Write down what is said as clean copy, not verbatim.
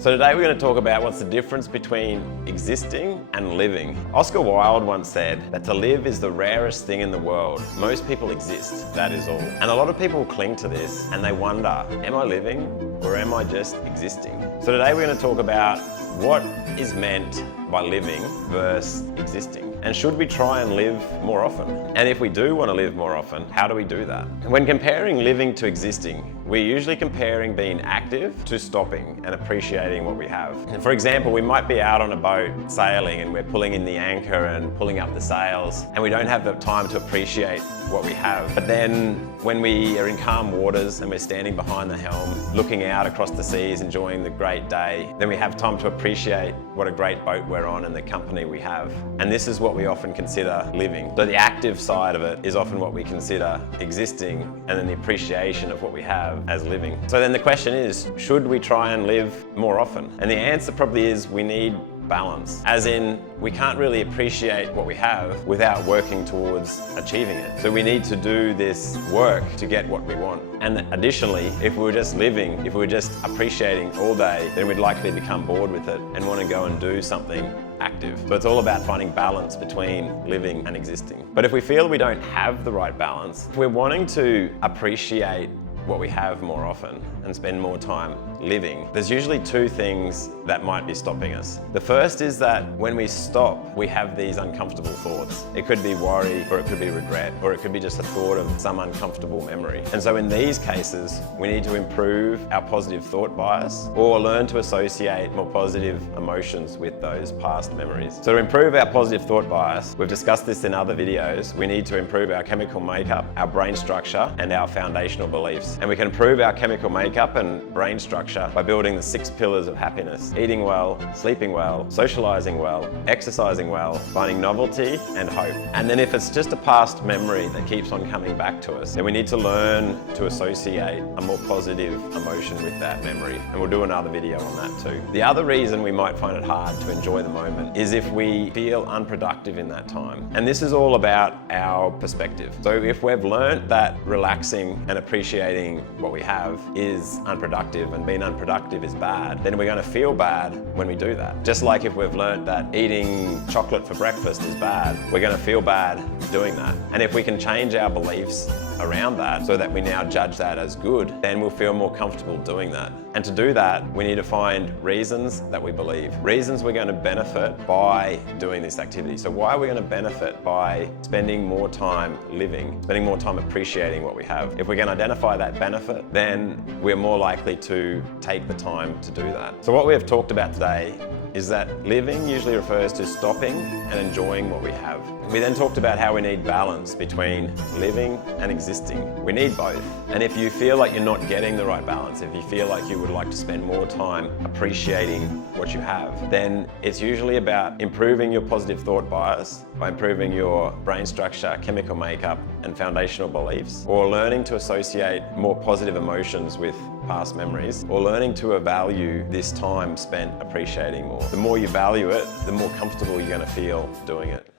So today we're going to talk about what's the difference between existing and living. Oscar Wilde once said that to live is the rarest thing in the world. Most people exist, that is all. And a lot of people cling to this and they wonder, am I living or am I just existing? So today we're going to talk about what is meant by living versus existing. And should we try and live more often? And if we do want to live more often, how do we do that? When comparing living to existing, we're usually comparing being active to stopping and appreciating what we have. And for example, we might be out on a boat sailing and we're pulling in the anchor and pulling up the sails and we don't have the time to appreciate what we have. But then when we are in calm waters and we're standing behind the helm, looking out across the seas, enjoying the great day, then we have time to appreciate what a great boat we're on and the company we have. And this is what we often consider living. So the active side of it is often what we consider existing, and then the appreciation of what we have as living. So then the question is, should we try and live more often? And the answer probably is we need balance. As in, we can't really appreciate what we have without working towards achieving it. So we need to do this work to get what we want. And additionally, if we were just living, if we were just appreciating all day, then we'd likely become bored with it and want to go and do something active. So it's all about finding balance between living and existing. But if we feel we don't have the right balance, if we're wanting to appreciate what we have more often and spend more time living, there's usually two things that might be stopping us. The first is that when we stop, we have these uncomfortable thoughts. It could be worry, or it could be regret, or it could be just a thought of some uncomfortable memory. And so in these cases, we need to improve our positive thought bias or learn to associate more positive emotions with those past memories. So to improve our positive thought bias, we've discussed this in other videos, we need to improve our chemical makeup, our brain structure, and our foundational beliefs. And we can improve our chemical makeup and brain structure by building the 6 pillars of happiness: eating well, sleeping well, socializing well, exercising well, finding novelty and hope. And then if it's just a past memory that keeps on coming back to us, then we need to learn to associate a more positive emotion with that memory. And we'll do another video on that too. The other reason we might find it hard to enjoy the moment is if we feel unproductive in that time. And this is all about our perspective. So if we've learned that relaxing and appreciating what we have is unproductive and being unproductive is bad, then we're going to feel bad when we do that. Just like if we've learned that eating chocolate for breakfast is bad, we're going to feel bad doing that. And if we can change our beliefs around that so that we now judge that as good, then we'll feel more comfortable doing that. And to do that, we need to find reasons that we believe. Reasons we're going to benefit by doing this activity. So why are we going to benefit by spending more time living, spending more time appreciating what we have? If we can identify that benefit, then we're more likely to take the time to do that. So what we have talked about today is that living usually refers to stopping and enjoying what we have. We then talked about how we need balance between living and existing. We need both. And if you feel like you're not getting the right balance, if you feel like you would like to spend more time appreciating what you have, then it's usually about improving your positive thought bias by improving your brain structure, chemical makeup, and foundational beliefs, or learning to associate more positive emotions with past memories, or learning to value this time spent appreciating more. The more you value it, the more comfortable you're going to feel doing it.